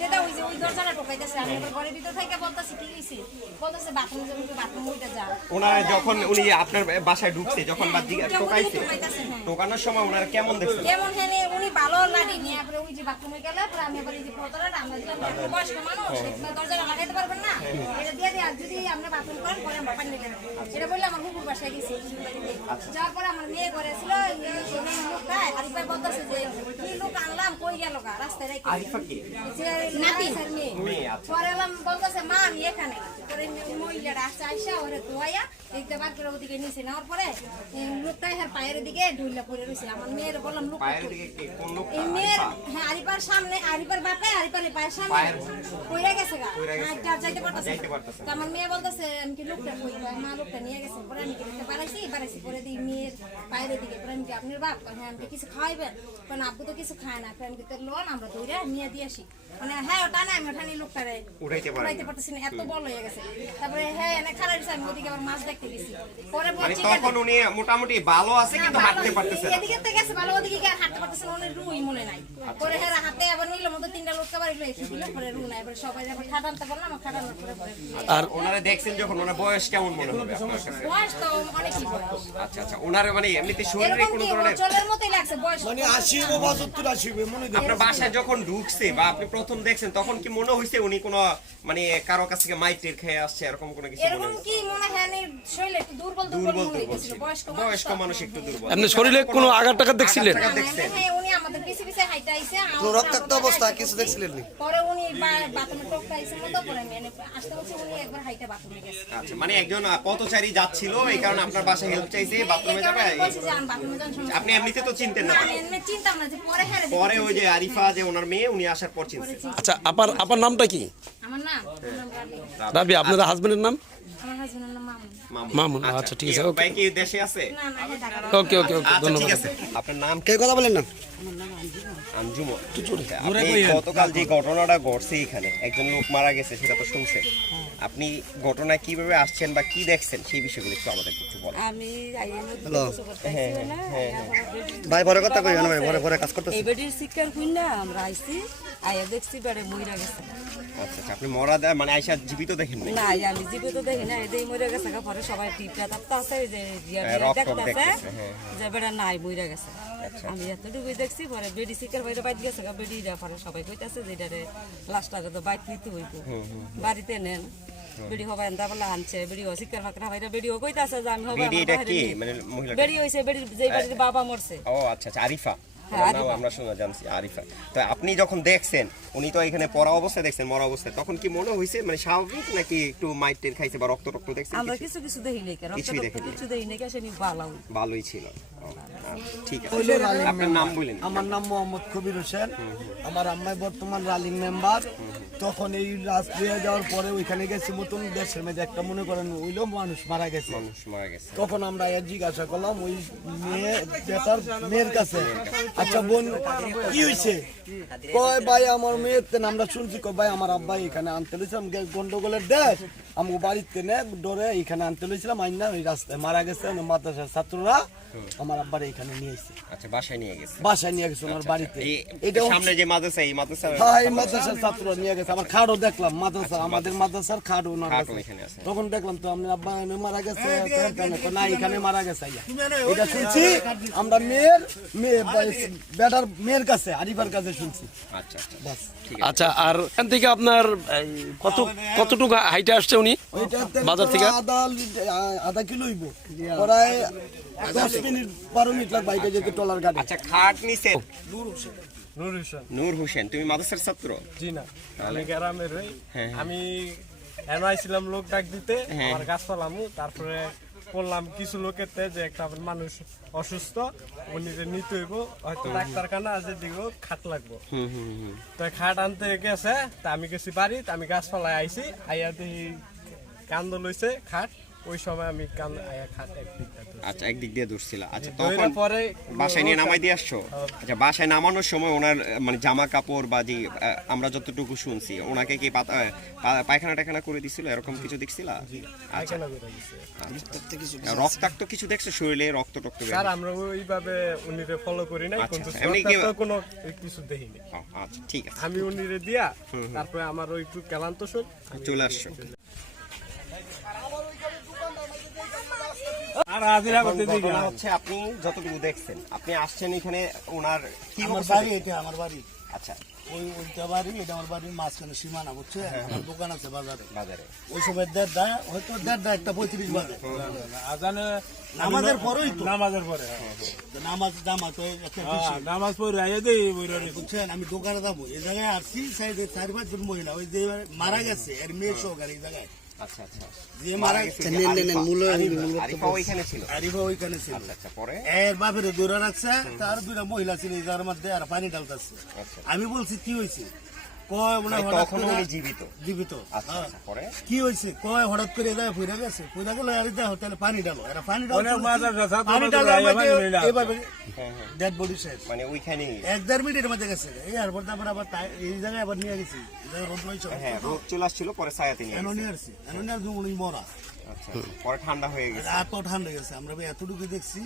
এটা ওই যে ওই দরজাটা ঢোকাইতেছে আমি ঘরের ভিতর থেকে বলতেছি কি হইছে? বলতেছে বাথরুম যাব বাথরুম ওইটা যা। ওনারা যখন উনি আপনার বাসায় ঢুকছে যখন বা জিজ্ঞা- হ্যাঁ, হ্যাঁ। টোকানোর সময় ওনারা কেমন হেনে উনি ভালো নিয়ে তারপরে ওই যে বাথরুমে গেলে পরে আমি আবার এই যে ফটোটা আমরা দিলাম বয়স্ক মানুষ দরজাটা লাগাইতে পারবেন না? এটা দিয়ে দিয়ে যদি আপনি বাথরুম করেন পরে আমার পানি নেবেন এটা বললে আমার কুকুর বাসায় গেছি। যাওয়ার পরে আমার মেয়ে করেছিল লোকটা আরিফাই বলতেছে যে কি লোক আনলাম কই গেল রাস্তায় রেখে আরিফা কি? যে নাতি মেয়ে মেয়ে, আচ্ছা। পরে এলাম বলতেছে মা আমি এখানে পরে মহিলাটা আসছে আইসা ওরে ধোয়াইয়া দেখতে বার করে ওদিকে নিচে নেওয়ার পরে এই লোকটা হের পায়ের দিকে ঢুইলা পড়ে রয়েছে আমার মেয়ের বললাম লোক পায়ের দিকে কে? কোন লোকটা এই মেয়ের আরিফা? হ্যাঁ আরিপার সামনে আরিপার বাপায় আরিপারের পায়ের সামনে পায়ের- কইরা গেছে গা কইরা গেছে। হ্যাঁ, যার যাইতে পারতেছে যাইতে পারতেছে তো আমার মেয়ে বলতেছে আমি কি লোকটা কই কয়, মা লোকটা নিয়ে গেছে পরে আমি কি দেখতে বাড়াইছি বাড়াইছি পরে দিই মেয়ের পায়ের দিকে পরে আমি কি আপনার বাপ কয়, হ্যাঁ আমি কি কিছু খাওয়াইবেন কারণ আব্বু তো কিছু খায় না কারণ কি তোর লোন আমরা দৌড়ে নিয়ে দিয়ে আসি মানে হ্যাঁ ওটা না আমি ওটা নিয়ে লোকটারে উঠাইতে পারেন উঠাইতে পারতেছি না এত বল হয়ে গেছে। তারপরে হ্যাঁ এনে খারাপ আমি ওদিকে আবার মাছ দেখতে গেছি। পরে মানে বলছি তখন উনি মোটামুটি ভালো আছে কিন্তু হাঁটতে পারতেছে না। এদিকে তো গেছে ভালো ওদিকে গিয়ে হাঁটতে পারতেছে না ওনের রুই মনে নাই। পরে হেরা হাতে আবার নিল মতো তিনটা একটু দিল পরে রু নাই। এবার সবাই আবার খাটানতে পারলাম আমার খাটানোর পরে পরে আর ওনারা দেখছেন যখন ওনার বয়স কেমন মনে হবে আপনার কাছে? বয়স তো অনেকই বয়স আচ্ছা আচ্ছা ওনার মানে এমনিতে শরীরে কোনো ধরনের চলের মতোই লাগছে বয়স মানে আশি বা পঁচাত্তর আশি হবে মনে হয়। আপনার বাসায় যখন ঢুকছে বা আপনি প্রথম দেখছেন তখন কি মনে হয়েছে উনি কোনো মানে কারও কাছ থেকে মাইটের খেয়ে আসছে এরকম কোনো কিছু এরকম কি মনে হয় আমি শরীরে একটু দুর্বল দুর্বল মনে দুর্বল হইতেছিল ছিল। বয়স্ক মানুষ একটু দুর্বল। আপনি শরীরে কোনো আঘাত টাঘাত দেখছিলেন? হ্যাঁ উনি আমাদের পিছে পিছে হাইটা আইছে তো রক্তাক্ত অবস্থা কিছু দেখছিলেন নি? পরে উনি বাথরুমে টপকা আইছে মতো পরে আমি এনে আসতে বলছি উনি একবার হাইটা বাথরুমে গেছে। আচ্ছা মানে একজন পথচারী যাচ্ছিল এই কারণে আপনার বাসায় হেল্প চাইছে বাথরুমে এই যাবে কারণে আমি বলছি যে আমি বাথরুমে সমস্যা আপনি এমনিতে তো চিনতেন না? চিনতাম না যে পরে হ্যাঁ পরে ওই যে আরিফা যে ওনার মেয়ে উনি আসার পর চিনছে আচ্ছা আপার আপার নামটা কি? আমার নাম রাবি। রাবি আপনাদের হাজবেন্ডের নাম? আমার হাজবেন্ডের নাম মামুন। মামুন। মামুন আচ্ছা ঠিক আছে ওকে কি দেশে আছে? না না ঢাকা ওকে ওকে ওকে ঠিক আছে। আপনার নাম? কে কথা বলেন না? আঞ্জুম। আপনি গতকাল যে ঘটনাটা ঘটছে এখানে একজন লোক মারা গেছে সেটা তো শুনছেন আপনি ঘটনায় কীভাবে আসছেন বা কি দেখছেন সেই বিষয়গুলো একটু আমাদের একটু বলেন। আমি আইএম হ্যালো। হ্যাঁ, ভাই পরে কথা কই না ভাই পরে পরে কাজ করতেছি। শিক্ষার না আমরা আইছি আইয়া দেখছি বেড়ে মইরা গেছে। আচ্ছা আচ্ছা আপনি মরা দেয় মানে আইসা জীবিত দেখেন নাই? না আমি জীবিত দেখি না এদের মইরা গেছে গা, পরে সবাই টিপটা তাপতা আছে এই যে জিয়া হ্যাঁ, দেখতাছে হ্যাঁ, যে বেড়া নাই মইরা গেছে। আমি এতটুকুই দেখছি পরে বেডি শিক্ষার বাইরে বাইরে গেছে গা, বেডি দেওয়া পরে সবাই কইতাছে যে এটারে লাস্টারে তো বাইক নিতে হইব। বাড়িতে নেন। এন্দা বলে আনছে ফাঁকরা ভাইরা কইতাছে যে আমি এটা কি? মানে মহিলা বেডি হইছে বেডি যে বাড়ির বাবা মরছে। ও আচ্ছা আচ্ছা আরিফা। হ্যাঁ, আমরা শোনা জানছি আরিফা। তো আপনি যখন দেখছেন উনি তো এখানে পড়া অবস্থায় দেখছেন মরা অবস্থায় তখন কি মনে হয়েছে মানে স্বাভাবিক নাকি একটু মাইট টের খাইছে বা রক্ত রক্ত দেখছেন আমরা কিছু? কিছু কিছু দেখি নাই কিছুই রক্ত কিছু দেখি নাই সে নি ভালো ভালোই ছিল। আচ্ছা, ঠিক আছে। আপনার নাম বলেন। আমার নাম মোহাম্মদ কবির হোসেন। আমার আম্মাই বর্তমান রালিং মেম্বার। তখন এই রাষ্ট্রীয় যাওয়ার পরে ওইখানে গেছি মতন দেশের মধ্যে একটা মনে করেন ওইলো মানুষ মারা গেছে। মানুষ মারা গেছে। তখন আমরা এর জিজ্ঞাসা করলাম ওই মেয়ে বেটার মেয়ের কাছে? আচ্ছা বোন কি হয়েছে কয় ভাই আমার মেয়ের তেন আমরা শুনছি কয় ভাই আমার আব্বা এখানে আনতে লইছিলাম গন্ডগোলের দেশ। আমি বাড়িতে নে ডরে এখানে আনতে লইছিলাম আইন না ওই রাস্তায় মারা গেছে মাদ্রাসার ছাত্ররা। আমার আব্বার এখানে নিয়ে এসেছে। আচ্ছা বাসায় নিয়ে গেছে? বাসায় নিয়ে গেছে ওনার বাড়িতে। এই এটা সামনে যে মাদ্রাসা এই মাদ্রাসা হ্যাঁ এই মাদ্রাসার ছাত্র নিয়ে গেছে। আমার খাড়ও দেখলাম মাদ্রাসা আমাদের মাদ্রাসার খাড় ওনার খাটও। তখন দেখলাম তো আপনার আব্বা মারা গেছে না এখানে মারা গেছে এটা শুনছি আমরা মেয়ের মেয়ে বেটার মেয়ের কাছে আরিফার কাছে শুনছি। আচ্ছা আচ্ছা বাস। ঠিক আছে। আচ্ছা আর এখান থেকে আপনার কত কতটুকু হাইটে আসছে উনি? বাজার থেকে? আধা আধা কিলো হইব। প্রায় দশ মিনিট বারো মিনিট লাগবে বাইকে যেতে টলার গাড়ি আচ্ছা খাট নিছেন নূর হোসেন। নূর হোসেন তুমি মাদ্রাসার ছাত্র? জি না। আমি গ্রামের হই হ্যাঁ, আমি এনে আইছিলাম লোক ডাক দিতে হ্যাঁ। আমার গাছ পালামু তারপরে বললাম কিছু লোকের যে একটা মানুষ অসুস্থ উনি যে নিতে হইব হয়তো ডাক্তারখানা আছে দিক খাট লাগবো। তো খাট আনতে গেছে তা আমি গেছি বাড়ি আমি গাছপালায় আইছি আইয়া দেখি কান্দ লইছে খাট। ওই সময় আমি কান। আচ্ছা একদিক দিয়ে দূরছিল আচ্ছা তখন পরে বাসায় নিয়ে নামাই দিয়ে আসছো? আচ্ছা বাসায় নামানোর সময় ওনার মানে জামা কাপড় বা যে আমরা যতটুকু শুনছি ওনাকে কি পাতা- পায়খানা টায়খানা করে দিছিল? এরকম কিছু দেখছিল? আচ্ছা। দিছে। রক্তাক্ত কিছু দেখছ? শরীরে রক্ত টক্ত স্যার আমরা ওইভাবে উনিরে ফলো করি নাই আচ্ছা, কিন্তু আচ্ছা। এমনি কি- কোনো কিছু দেখিনি। আচ্ছা ঠিক আছে। আমি উনিরে দিয়া তারপরে আমার ওই একটু ক্লান্ত শোক চলে আসছো। হচ্ছে আপনি যতটুকু দেখছেন আপনি আসছেন এখানে ওনার কি আমার বাড়ি এটা আমার বাড়ি। আচ্ছা। ওই ওইটা বাড়ি এটা আমার বাড়ির মাঝখানে সীমানা বুঝছে আমার দোকান আছে বাজারে। বাজারে। ওই সময় দেড়টা হয়তো দেড়টা একটা পঁয়ত্রিশ বাজে। আজানে নামাজের পরেই তো। নামাজের পরে নামাজ নামাজ পড়ে আইয়া দেই বুঝছেন? আমি দোকানে যাব। এই জায়গায় আসছি সাইডে চার পাঁচজন মহিলা ওই যে মারা গেছে এর মেয়ে সহকারে এই জায়গায়। আচ্ছা আচ্ছা। যে মারা গেছে আরিফা- আরিফা ওইখানে ছিল? আরিফা ওইখানে ছিল। আচ্ছা আচ্ছা পরে? এর বাপের দৌড়া রাখছে তার দুটা মহিলা ছিল যার মধ্যে আর পানি ডালতেছে আচ্ছা। আমি বলছি কি হয়েছে? কয় মনে হয় হঠাৎ তখন উনি জীবিত। জীবিত। আচ্ছা হ্যাঁ। পরে? কি হয়েছে কয় হঠাৎ করে যায় ফুইরা গেছে। ফুইরা গেলে আর দেখো তাহলে পানি ডালো এরা পানি ডালো অনেক মাছ আছে, ছাত্র পানি ডালো আইয়া পানি ডালে। এভাবে ডেড বডি শেষ মানে ওইখানেই এক দেড় মিনিটের মধ্যে গেছে। এই এয়ারপোর্ট তারপর আবার এই জায়গায় আবার নিয়ে গেছি। রোদ হ্যাঁ রোদ চলে আসছিল পরে ছায়াতে নিয়ে এনো নিয়ে আসছি। এনো নিয়ে আসছি উনি মরা। আচ্ছা। পরে ঠান্ডা হয়ে গেছে। এত ঠান্ডা গেছে। আমরা এতটুকু দেখছি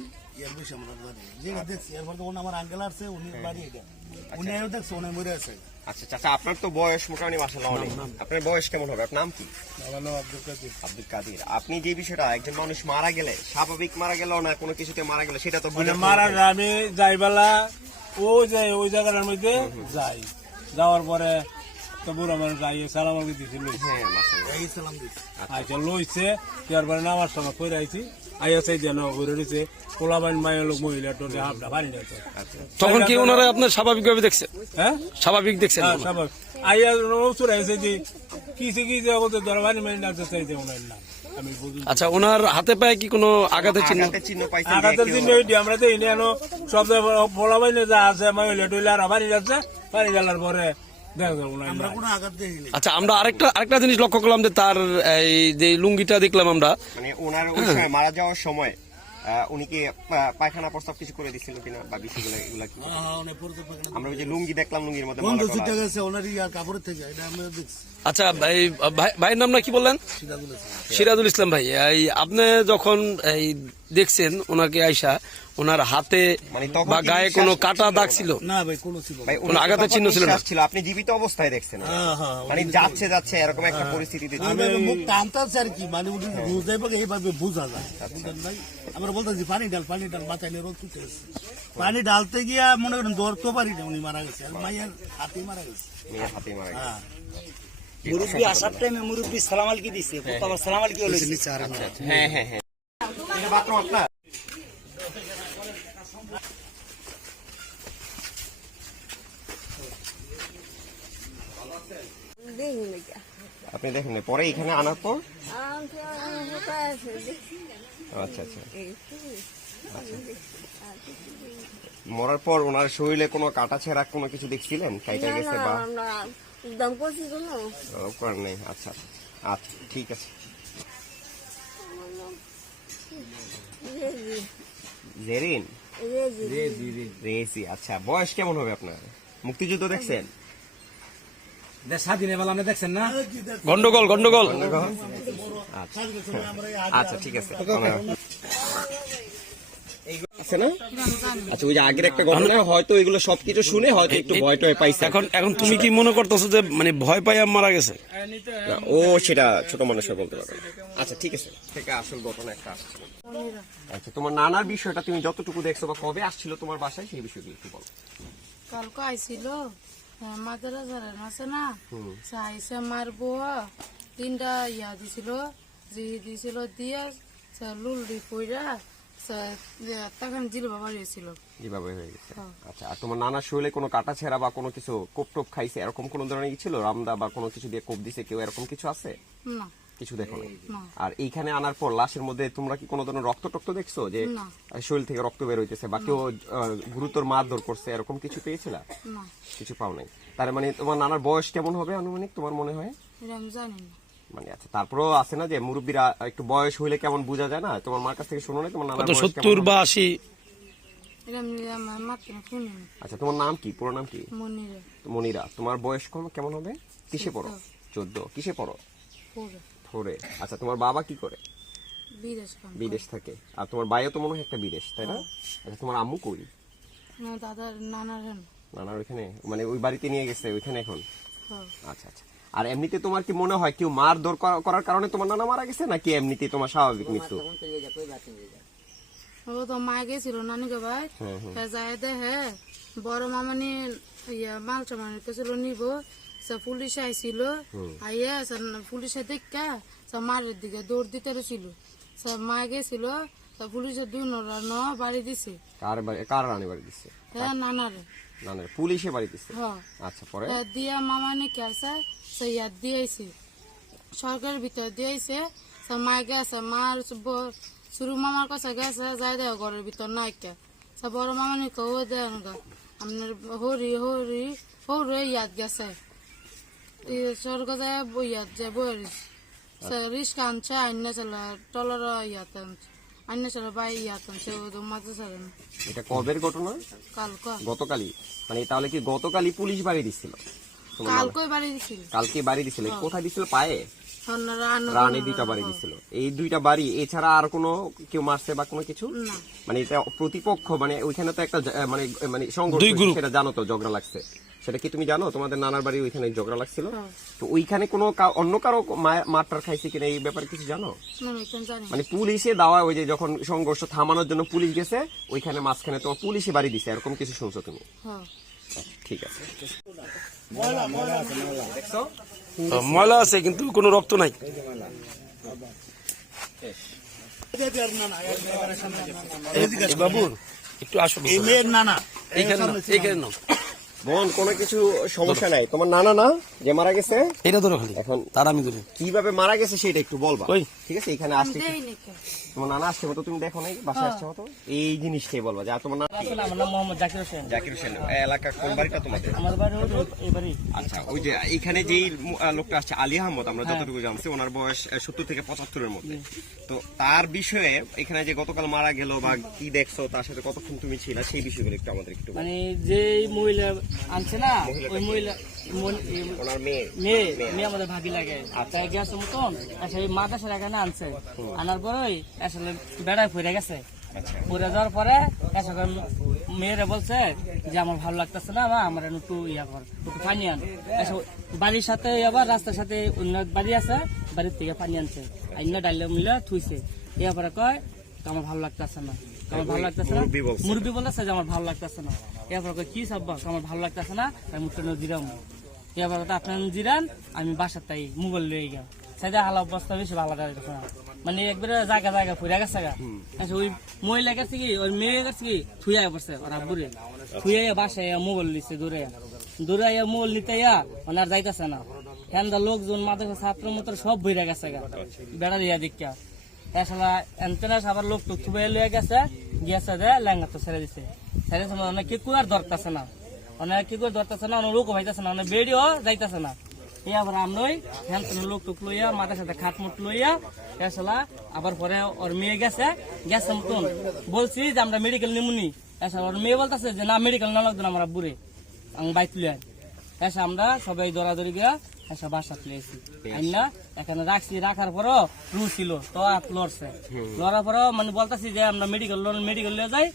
এর বেশি আমরা জানি যেটা দেখছি এরপর তখন আমার আঙ্কেল আসছে উনি বাড়ি এটা। উনি এও দেখছে উনি মরে আছে। আচ্ছা চাচা আপনার তো বয়স মোটামুটি মাসাল্লাহ অনেক। আপনার বয়স কেমন হবে? আপনার নাম কি? আব্দুল কাদির। আপনি যে বিষয়টা একজন মানুষ মারা গেলে স্বাভাবিক মারা গেল না কোনো কিছুতে মারা গেল সেটা তো মানে মারা আমি যাইবেলা ও যাই ওই জায়গার মধ্যে যাই যাওয়ার পরে সালাম হ্যাঁ আচ্ছা লইছে তারপরে নামার সময় কইরা আইছি। আইয়া যেন ঘুরে রয়েছে পোলাবাইন মায়ের লোক মহিলা টোটে হাফটা পানি দিয়েছে তখন কি ওনারা আপনার স্বাভাবিকভাবে দেখছে? হ্যাঁ? স্বাভাবিক দেখছেন হ্যাঁ সবাই আইয়া ওষুধ আইছে যে কিসে কি যে ওদের ধরে পানি ডাকতে চাইছে ওনার নাম। আচ্ছা ওনার হাতে পায়ে কি কোনো আঘাতের চিহ্ন? আঘাতের চিহ্ন আমরা তো ইন্ডিয়ানো সব পোলাবাইনে যা আছে যাচ্ছে পানি জ্বালার পরে আমরা কোনো আঘাত দেখিনি। আচ্ছা আমরা আরেকটা আরেকটা জিনিস লক্ষ্য করলাম যে তার এই যে লুঙ্গিটা দেখলাম আমরা। মানে ওনার ওই সময় মারা যাওয়ার সময় উনি কি পায়খানা প্রস্তাব কিছু করে দিছিল কিনা বা বিষয়গুলো এগুলা কি? হ্যাঁ অনেক পরে তো পাকনা আমরা ওই যে লুঙ্গি দেখলাম লুঙ্গির মধ্যে বন্ধু ছুটে গেছে ওনারই আর কাপড়ের থেকে এটা আমরা দেখছি। আচ্ছা ভাই- ভাইয়ের নাম না কি বললেন? সিরাজুল ইসলাম। ভাই আপনি যখন এই দেখছেন ওনাকে আইসা ওনার হাতে মানে বা গায়ে কোনো কাটা না? দাগ ছিল? না ভাই কোনো ছিল না। ভাই কোনো ওনার আঘাতের চিহ্ন ছিল না? ছিল। আপনি জীবিত অবস্থায় দেখছেন হ্যাঁ, হ্যাঁ, মানে যাচ্ছে যাচ্ছে এরকম একটা পরিস্থিতিতে আমি মুখ টানতাছে আর কি মানে উনি বুঝতে পারে এইভাবে বোঝা যায়। বুঝলেন ভাই? আমরা বলতেছি পানি ডাল পানি ডাল মাথায় নিয়ে রোদ তুলতে পানি ডালতে গিয়া মনে করেন ধরতে পারি না উনি মারা গেছে। আর মাইয়ার হাতে মারা গেছে। মেয়ের হাতে মারা গেছে। হ্যাঁ। মুরব্বী আসার টাইমে মুরব্বী সালাম আলকি দিছে? আবার সালাম আলকি হলো? হ্যাঁ হ্যাঁ হ্যাঁ। বাথরুম আপনার দেখিনি নাকি আপনি দেখেন পরে এখানে আনার পর? আচ্ছা আচ্ছা। মরার পর ওনার শরীরে কোনো কাটা ছেঁড়া কোনো কিছু দেখছিলেন? কাইটা গেছে বা? করছি কোনো। নেই আচ্ছা আচ্ছা। ঠিক আছে। জেরিন? রেজি রেসি আচ্ছা বয়স কেমন হবে আপনার? মুক্তিযুদ্ধ দেখছেন? স্বাধীনের বেলা আপনি দেখছেন না? গন্ডগোল গন্ডগোল। আচ্ছা ঠিক আছে। আছে না? আচ্ছা ওই যে আগের একটা ঘটনা হয়তো এগুলো সবকিছু শুনে হয়তো একটু ভয় টয় পাইছে। এখন এখন তুমি কি মনে করতেছো যে মানে ভয় পাইয়া মারা গেছে? ও সেটা ছোট মানুষের বলতে পারবে আচ্ছা ঠিক আছে। থেকে আসল ঘটনা একটা আচ্ছা তোমার নানার বিষয়টা তুমি যতটুকু দেখছ বা কবে আসছিল তোমার বাসায় সেই বিষয়গুলো একটু বলো। কালকে আইছিল। মাদারা আছে না? মারবো তিনটা ইয়া দিছিল জি দিছিল দিয়ে সে লুল দি পইরা সে তখন জিল বাবা হয়েছিল যেভাবে হয়ে গেছে। আচ্ছা আর তোমার নানা শরীরে কোনো কাটা ছেঁড়া বা কোনো কিছু কোপ টোপ খাইছে? এরকম কোনো ধরনের ছিল? রামদা বা কোনো কিছু দিয়ে কোপ দিছে? কেউ এরকম কিছু আছে? না। কিছু দেখো না। আর এইখানে আনার পর লাশের মধ্যে তোমরা কি কোনো ধরনের রক্ত টক্ত দেখছ? যে শরীর থেকে রক্ত বের হইতেছে বা কেউ গুরুতর মারধর করছে এরকম কিছু পেয়েছিলা? না। কিছু পাও নাই। তার মানে তোমার নানার বয়স কেমন হবে আনুমানিক তোমার মনে হয়? মানে আচ্ছা তারপরেও আছে না যে মুরব্বীরা একটু বয়স হইলে কেমন বোঝা যায় না? তোমার মার কাছ থেকে শোনো না তোমার নানার বয়স কেমন সত্তর বা আশি? আচ্ছা তোমার নাম কি? পুরো নাম কি? মনিরে। মনিরা। তোমার বয়স কম কেমন হবে? কিসে পড়ো? চোদ্দ। কিসে পড়ো। ফোরে আচ্ছা তোমার বাবা কি করে? বিদেশ কাম বিদেশ থাকে। আর তোমার ভাইও তো মনে হয় একটা বিদেশ তাই না? আচ্ছা তোমার আম্মু কই? না দাদার নানার নানার ওইখানে? মানে ওই বাড়িতে নিয়ে গেছে ওইখানে এখন? হ্যাঁ। আচ্ছা আচ্ছা। আর এমনিতে তোমার কি মনে হয় কেউ মার দর করার কারণে তোমার নানা মারা গেছে নাকি এমনিতে তোমার স্বাভাবিক মৃত্যু? ও তো মা গেছিল নানিকে ভাই। যায় দেখে বড় মামানি ইয়া মাংস মানে নিব। পুলিশ আইছিল আইয়া পুলিশে দেখা মারের দিকে দৌড় দিতে ছিল মা গেছিল তা পুলিশের দুই নরা ন বাড়ি দিছে। কার রানী বাড়ি দিচ্ছে হ্যাঁ নানারে। নানার। পুলিশে বাড়ি হ্যাঁ আচ্ছা পরে? দিয়া মামানি কেছে সে ইয়াদ দিয়েছে। সরকারের ভিতরে দিয়েছে সে মা গেছে মার শুরু মামার কাছে গেছে যাই দেয় ঘরের ভিতর নাই কে সে বড় মামানি কৌ দেয় আপনার হরি হরি হরে ইয়াদ গেছে। স্বর্গ যায় বইয়াত যায় বই রিস্ক আনছে আইনে চলে টলর ইয়াত আনছে আইনে চলে বাই ইয়াত আনছে মাঝে চলে এটা কবের ঘটনা কালকে গতকালই মানে তাহলে কি গতকালই পুলিশ বাড়ি দিছিল কালকে বাড়ি দিছিল কালকে বাড়ি দিছিল কোথায় দিছিল পায়ে রানে দুইটা বাড়ি দিছিল এই দুইটা বাড়ি এছাড়া আর কোনো কেউ মারছে বা কোনো কিছু মানে এটা প্রতিপক্ষ মানে ওইখানে তো একটা মানে মানে সংঘর্ষ সেটা জানো তো ঝগড়া লাগছে সেটা কি তুমি জানো? তোমাদের নানার বাড়ি ওইখানে ঝগড়া লাগছিল। হ্যাঁ। তো ওইখানে কোনো অন্য কারও মারটার খাইছে কিনা এই ব্যাপারে কিছু জানো। মানে পুলিশে দাওয়া ওই যে যখন সংঘর্ষ থামানোর জন্য পুলিশ গেছে ওইখানে মাঝখানে তোমার পুলিশে বাড়ি দিছে। এরকম কিছু শুনছো তুমি? হ্যাঁ। ঠিক আছে। ময়লা আছে কিন্তু কোনো রক্ত নাই। বাবুর একটু আসো এই মেয়ের নানা। এইখানে এইখানে নাও। বোন কোনো কিছু সমস্যা নাই। তোমার নানা না যে মারা গেছে? এটা ধরো খালি। এখন তার আমি ধরি। কীভাবে মারা গেছে সেটা একটু বলবা? ঠিক আছে এখানে আসছে তোমার নানা আসছে মতো তুমি দেখো নাই বাসায় আসছে মতো এই জিনিসটাই বলবা যে তোমার কি? আমার নাম মোহাম্মদ জাকির হোসেন। জাকির হোসেন এলাকা কোন বাড়িটা তোমাদের? আমার বাড়ি হলো এবারই। আচ্ছা ওই যে এখানে যেই লোকটা আসছে আলী আহমদ আমরা যতটুকু জানছি ওনার বয়স সত্তর থেকে পঁচাত্তরের মধ্যে। তো তার বিষয়ে এখানে যে গতকাল মারা গেল বা কি দেখছ তার সাথে কতক্ষণ তুমি ছিল সেই বিষয়গুলো একটু আমাদের একটু। মানে যে মহিলা আনছে না ওই মহিলা ওনার মেয়ে। মেয়ে। মেয়ে। আমাদের ভাবি লাগে। তাই গেছে মতন আসলে এই মাদ্রাসার এখানে আনছে। আনার পরে আসলে বেড়ায় ফুরে গেছে। আচ্ছা। ফুরে যাওয়ার পরে আসলে মেয়েরা বলছে যে আমার ভালো লাগতেছে না বা আমার একটু ইয়া কর একটু পানি আন। বাড়ির সাথে আবার রাস্তার সাথে অন্য বাড়ি আছে বাড়ির থেকে পানি আনছে। আইনা ডাইলে মিলে থুইছে। এরপরে কয় আমার ভালো লাগতেছে না। আমার ভালো লাগতেছে না? মুরব্বি বলছে। বলেছে যে আমার ভালো লাগতেছে না। এরপর কয়, কি সব আমার ভালো লাগতেছে না আমি মুখটা এবার তো আপনার জিরান আমি বাসার তাই মোবাইল লয়ে গেলাম। সেটা হালা অবস্থা বেশি ভালো মানে একবারে জায়গা জায়গা ফুরে গেছে আচ্ছা ওই মহিলা গেছে কি ওই মেয়ে গেছে কি থুইয়া পড়ছে ওরা বুড়ে। থুইয়া বাসায় মোবাইল নিচ্ছে দূরে। দূরে মোবাইল নিতে ইয়া ওনার যাইতেছে না। এখানকার লোকজন মাদ্রাসা ছাত্র মতো সব বইরা গেছে বেড়া দিয়া দেখা আসলে এনতেনা আবার লোক টুক থুবে লয়ে গেছে গেছে দে লেঙ্গা তো ছেড়ে দিছে। ছেড়ে দিছে মানে অনেক কি কুয়ার ধরতেছে না। অনেক কি করে ধরতেছে না অনেক লোক হইতেছে না অনেক বেড়িও যাইতেছে না। আবার আমরাই হেন লোক টুক লইয়া মাথার সাথে খাট মুট লইয়া আসলে আবার পরে ওর মেয়ে গেছে গেছে মতন বলছি যে আমরা মেডিকেল নিমুনি। আসলে ওর মেয়ে বলতেছে যে না মেডিকেল না লাগতো না আমরা বুড়ে আমি বাইক লইয়া এসে আমরা সবাই দৌড়াদৌড়ি গিয়া এসে বাসা তুলেছি আইনা এখানে রাখছি রাখার পরও রু ছিল তো লড়ছে। লড়ার পরও মানে বলতেছি যে আমরা মেডিকেল লোন মেডিকেল লিয়ে যাই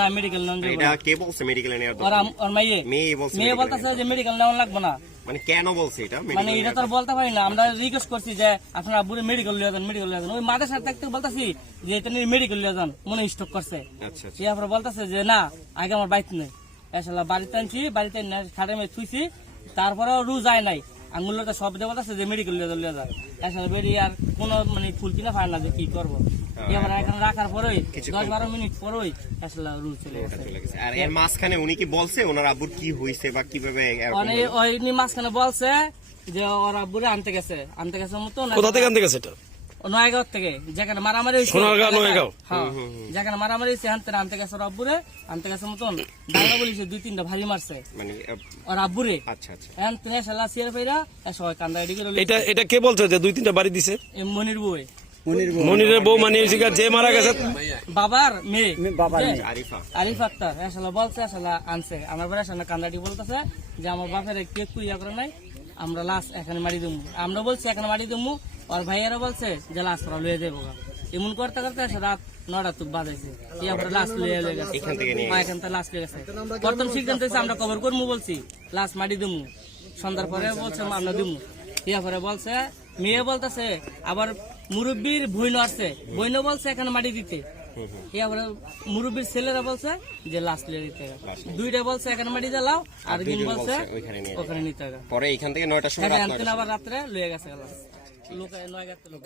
না মেডিকেল এটা কে বলছে মেডিকেলে নেওয়ার দরকার? মাইয়ে মেয়ে। বলছে মেয়ে বলতেছে যে মেডিকেল নেওয়া লাগবে না। মানে কেন বলছে এটা মানে এটা তো বলতে পারি না। আমরা রিকোয়েস্ট করছি যে আপনারা বুড়ি মেডিকেল লিয়ে যান মেডিকেল লিয়ে যান। ওই মাদের সাথে থাকতে বলতেছি যে এটা নিয়ে মেডিকেল লিয়ে যান মনে স্টক করছে। আচ্ছা আচ্ছা। বলতেছে যে না আগে আমার বাইক নেই। আসলে বাড়িতে আনছি বাড়িতে খাটে মেয়ে থুইছি তারপরেও রু যায় নাই। আঙুলটা সব দিয়ে বলতেছে যে মেডিকেল লিয়ে যান আসলে বেরিয়ে আর কোনো মানে ফুল কিনা ফাইল না যে কি করব। এবার এখানে রাখার পরেই দশ বারো মিনিট পরেই আসলে রুল চলে গেছে। আর এর মাঝখানে উনি কি বলছে? ওনার আব্বুর কি হয়েছে বা কীভাবে মানে ওই মাঝখানে বলছে যে ওর বুড়ে আনতে গেছে। আনতে গেছে মতো কোথা থেকে আনতে গেছে এটা? নয়গাঁও থেকে। যেখানে মারামারি সোনারগাঁও, নয়াগাঁও? হ্যাঁ। যেখানে মারামারি হয়েছে আনতে আনতে গেছে আনতে গেছে মতন। বলিছে দুই তিনটা ভারী মারছে। মানে আব্বুরে। আচ্ছা আচ্ছা। এখন এসে সিয়ার ফেরা সবাই কান্দা এদিকে এটা এটা কে বলছে যে দুই তিনটা বাড়ি দিছে? মনির মনিরের বউ মানে যে মারা গেছে। বাবার মেয়ে। বাবার আরিফা। আরিফ আক্তার। আসলে বলছে আসলে আনছে। আমার আসলে কান্দাটি বলতেছে যে আমার বাপের কেক কুইয়া করে নাই আমরা লাশ এখানে মারি দেবো আমরা বলছি এখানে মারি দেবো আর ভাইয়ারা বলছে যে লাশ ওরা লয়ে দেবো এমন করতে করতে রাত নটা তুক বাজাইছে। লাশ লয়ে লয়ে গেছে। এখান থেকে লাশ লয়ে গেছে। প্রথম সিদ্ধান্ত হয়েছে আমরা কবর করব বলছি লাশ মারি দেবো সন্ধ্যার পরে বলছে আমরা দেবো ইয়া পরে বলছে মেয়ে বলতেছে আবার মুরব্বীর বইন আসছে বইন বলছে এখানে মাটি দিতে। এবারে মুরব্বীর ছেলেরা বলছে যে লাস্ট লিয়ে দিতে দুইটা বলছে এখানে মাটি জ্বালাও আর দিন বলছে। ওখানে নিতে পরে এখান থেকে নয়টার সময় আবার রাত্রে লয়ে গেছে লোক নয় গাতে লোক।